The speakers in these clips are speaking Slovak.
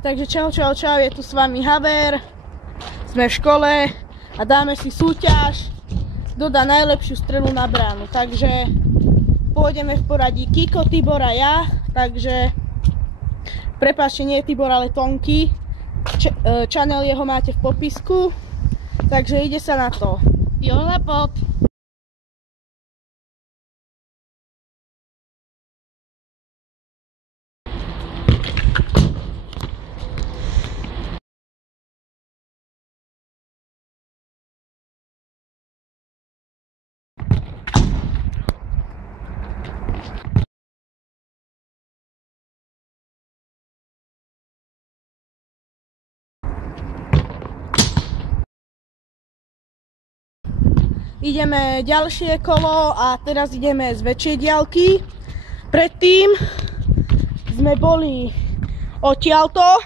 Takže čau, je tu s vami Haver. Sme v škole a dáme si súťaž, kto dá najlepšiu strelu na bránu. Takže pôjdeme v poradí Kiko, Tibor a ja. Takže prepáčte, nie Tibor, ale Tonky. Channel jeho máte v popisku. Takže ide sa na to. Jola pod. Ideme ďalšie kolo a teraz ideme z väčšej diaľky. Predtým sme boli odtiaľto.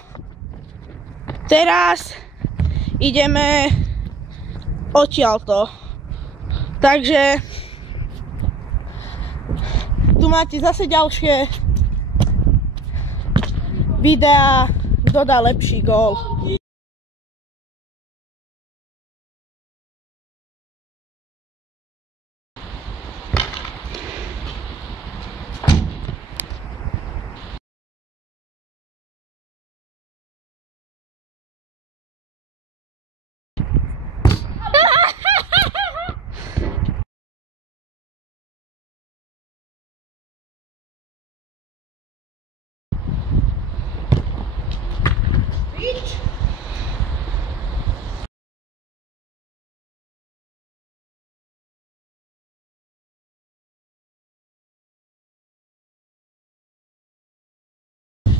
Teraz ideme odtiaľto. Takže tu máte zase ďalšie videá, kto dá lepší gól.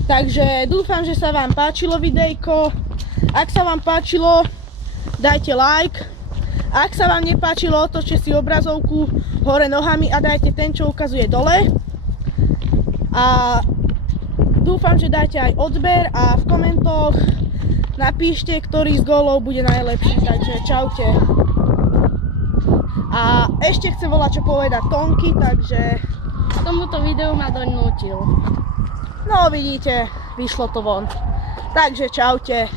Takže dúfam, že sa vám páčilo videjko. Ak sa vám páčilo, dajte like. Ak sa vám nepáčilo, otočte si obrazovku hore nohami a dajte ten, čo ukazuje dole. A dúfam, že dáte aj odber a v komentoch napíšte, ktorý z gólov bude najlepší. Takže čaute. A ešte chce volať čo povedať Tonky, takže tomuto videu ma donútil. No vidíte, vyšlo to von. Takže čaute.